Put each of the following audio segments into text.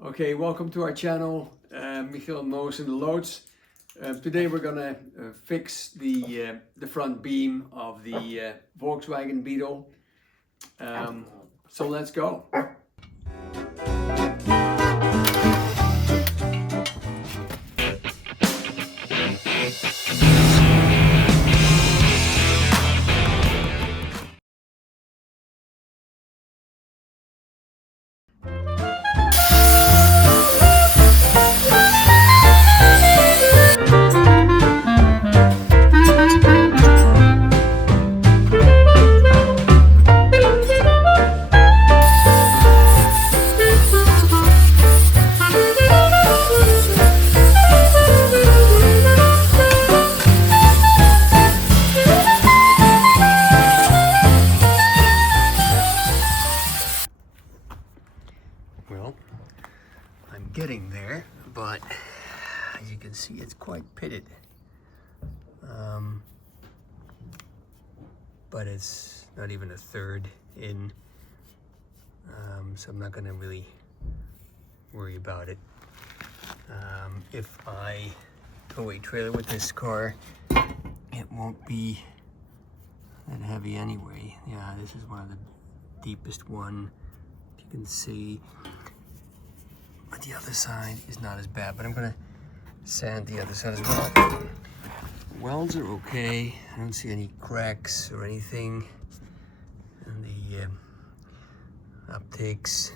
Okay, welcome to our channel, Michiel Knows in the Loads. Today we're gonna fix the front beam of the Volkswagen Beetle. So let's go. Well, I'm getting there, but as you can see, it's quite pitted. But it's not even a third in, so I'm not gonna really worry about it. If I tow a trailer with this car, it won't be that heavy anyway. Yeah, this is one of the deepest one, you can see. But the other side is not as bad, but I'm gonna sand the other side as well. Welds are okay. I don't see any cracks or anything. And the uptakes,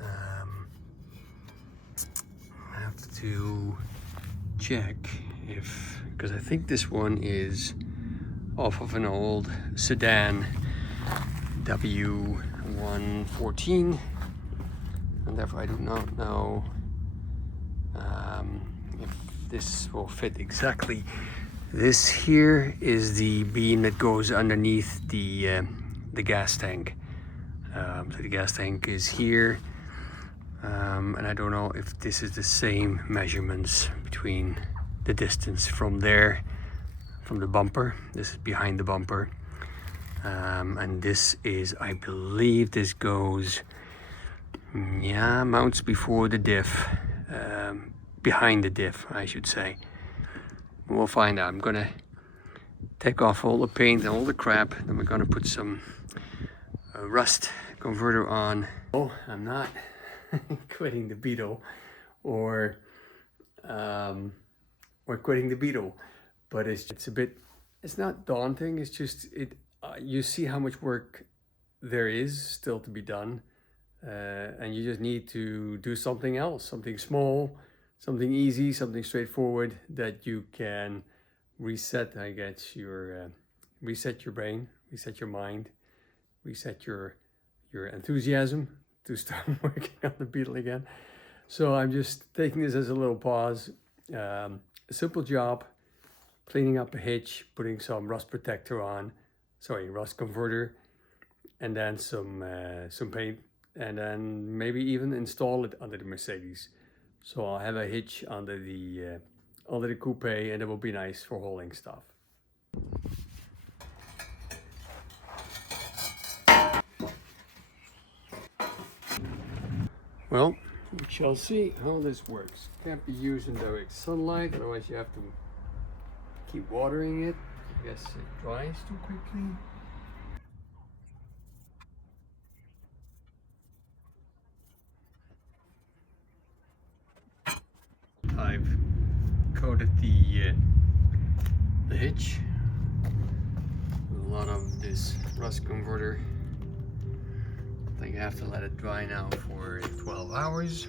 I have to check if, because I think this one is off of an old sedan W114, and therefore I do not know if this will fit exactly. This here is the beam that goes underneath the gas tank. So the gas tank is here, and I don't know if this is the same measurements between the distance from there, from the bumper. This is behind the bumper, and this is, I believe this goes, yeah, mounts before the diff, behind the diff, I should say. We'll find out. I'm gonna take off all the paint and all the crap, then we're gonna put some rust converter on. Oh, I'm not quitting the Beetle or quitting the Beetle, but it's a bit, it's not daunting. It's just you see how much work there is still to be done, and you just need to do something else, something small, something easy, something straightforward that you can reset, I guess, your reset your brain, reset your mind, reset your enthusiasm to start working on the Beetle again. So I'm just taking this as a little pause. A simple job, cleaning up a hitch, putting some rust protector on, rust converter, and then some paint, and then maybe even install it under the Mercedes. So I'll have a hitch under the coupe, and it will be nice for hauling stuff. Well, we shall see how this works. Can't be used in direct sunlight, otherwise you have to keep watering it. I guess it dries too quickly. I've coated the hitch with a lot of this rust converter. I think I have to let it dry now for 12 hours.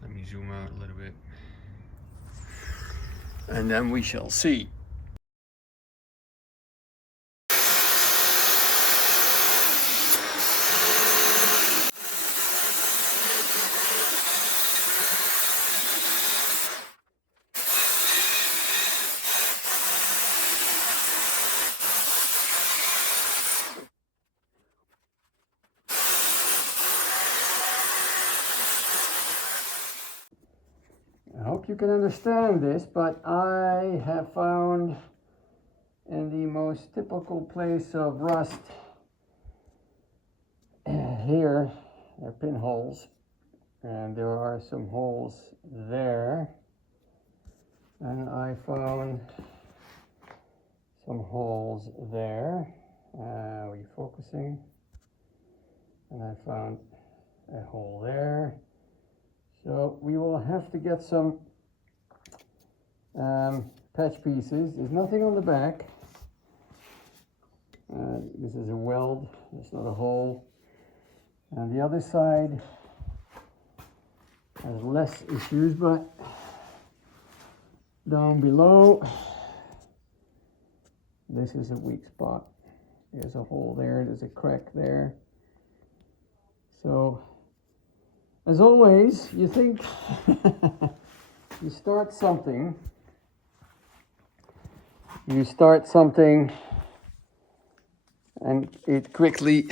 Let me zoom out a little bit. And then we shall see. I hope you can understand this, but I have found in the most typical place of rust here are pinholes and there are some holes there, and I found some holes there. Are you focusing? And I found a hole there. So we will have to get some patch pieces. There's nothing on the back. This is a weld, it's not a hole. And the other side has less issues, but down below, this is a weak spot. There's a hole there, there's a crack there. So, as always, you think you start something and it quickly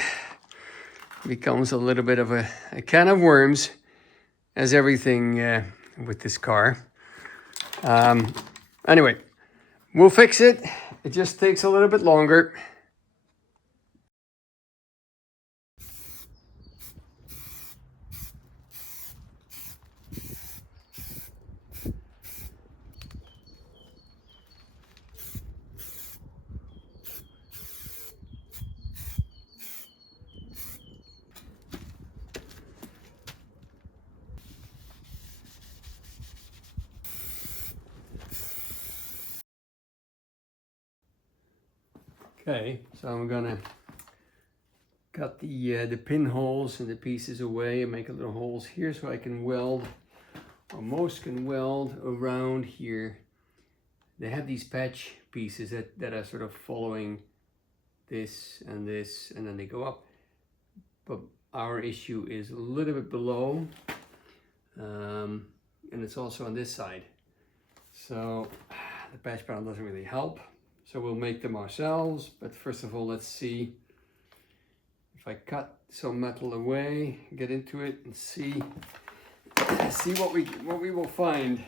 becomes a little bit of a can of worms, as everything with this car. Anyway, we'll fix it. It just takes a little bit longer. Okay, so I'm gonna cut the pinholes and the pieces away and make a little holes here so I can weld, or most can weld around here. They have these patch pieces that are sort of following this, and then they go up. But our issue is a little bit below, and it's also on this side. So the patch panel doesn't really help. So we'll make them ourselves, but first of all, let's see if I cut some metal away, get into it, and see what we will find.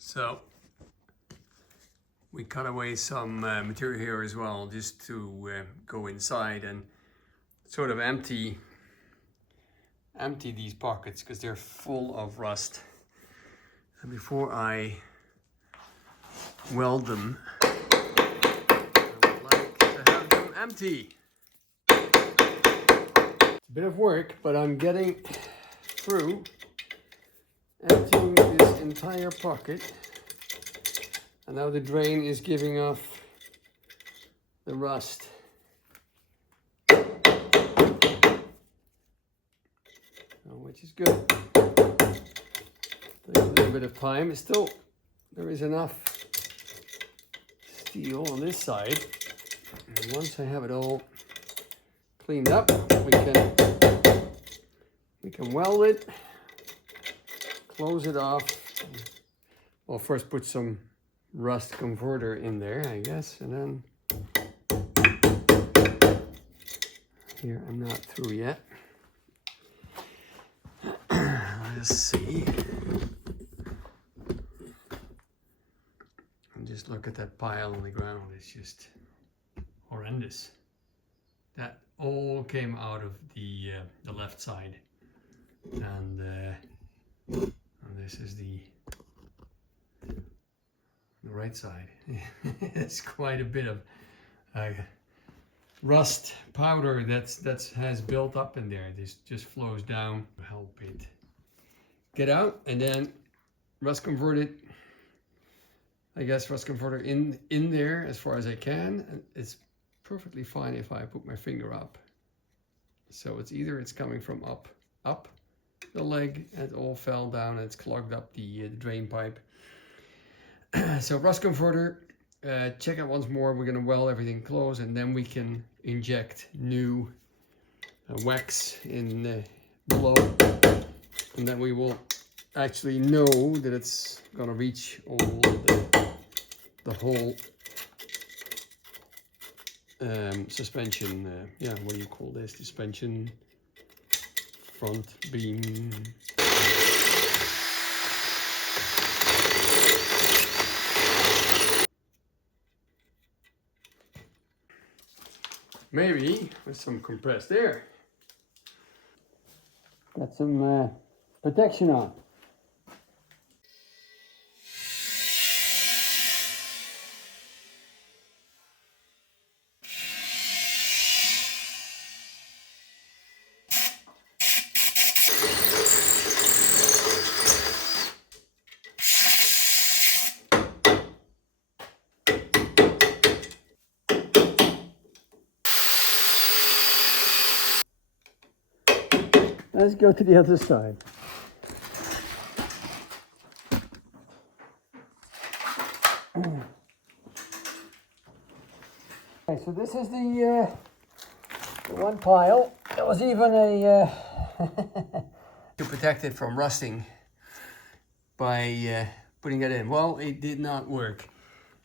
So we cut away some material here as well, just to go inside and sort of empty these pockets, because they're full of rust. And before I weld them, I would like to have them empty. It's a bit of work, but I'm getting through emptying this entire pocket, and now the drain is giving off the rust. Which is good. Take a little bit of time. It's still, there is enough steel on this side, and once I have it all cleaned up, we can weld it, close it off. Well, first put some rust converter in there, I guess, and then here I'm not through yet. Let's see. And just look at that pile on the ground. It's just horrendous. That all came out of the left side, and this is the right side. It's quite a bit of rust powder that has built up in there. This just flows down to help it get out, and then rust convert it. I guess rust converter in there as far as I can. And it's perfectly fine if I put my finger up. So it's either it's coming from up the leg, and it all fell down and it's clogged up the drain pipe. So rust converter, check it once more. We're gonna weld everything close, and then we can inject new wax in below, and then we will actually know that it's gonna reach all the whole suspension. Yeah, what do you call this? Suspension front beam. Maybe with some compressed air. Got some protection on. Let's go to the other side. Okay, so this is the one pile. There was even a to protect it from rusting by putting it in. Well, it did not work.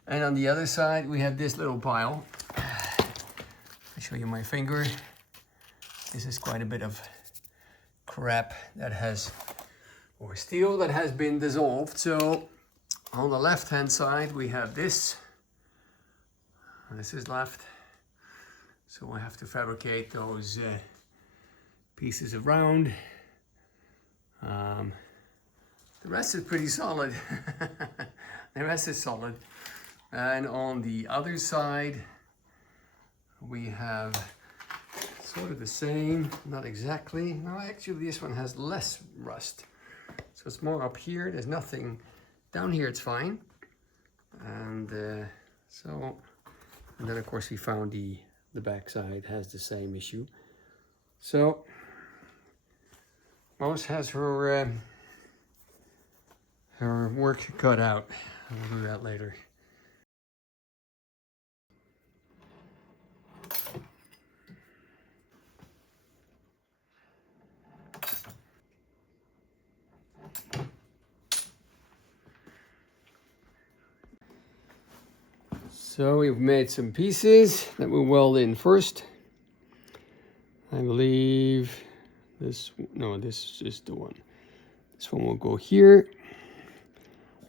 And on the other side, we have this little pile. I'll show you my finger. This is quite a bit of crap that has, or steel that has been dissolved. So on the left hand side we have this. This is left, so we have to fabricate those pieces around. The rest is pretty solid. The rest is solid. And on the other side we have sort of the same, not exactly. No, actually this one has less rust. So it's more up here, there's nothing. Down here it's fine. And and then of course we found the back side has the same issue. So Rose has her her work cut out. We'll do that later. So we've made some pieces that we'll weld in first. I believe this, no, this is the one. This one will go here.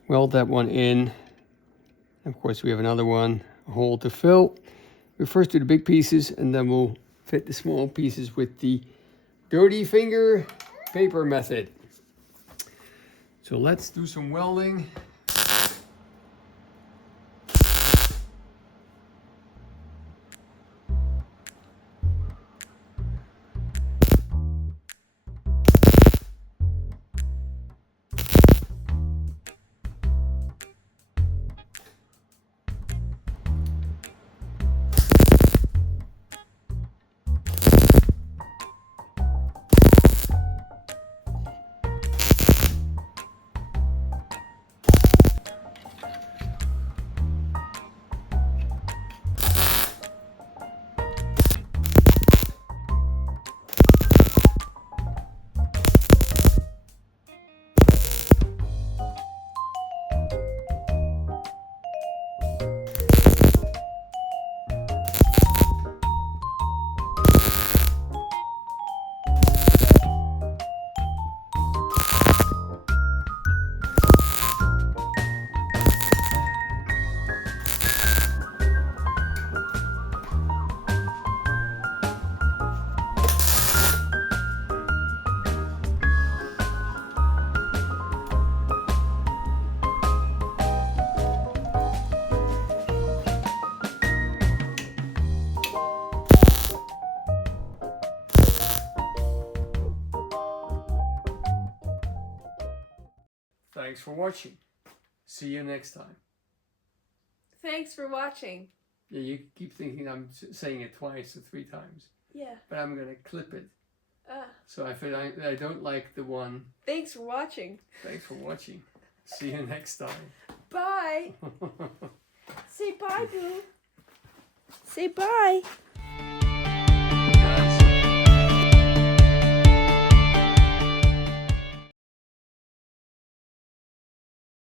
Weld that one in. Of course, we have another one, a hole to fill. We first do the big pieces and then we'll fit the small pieces with the dirty finger paper method. So let's do some welding. Thanks for watching. See you next time. Thanks for watching. Yeah, you keep thinking I'm saying it twice or 3 times. Yeah. But I'm going to clip it. So I feel I don't like the one. Thanks for watching. Thanks for watching. See you next time. Bye. Say bye, Boo. Say bye.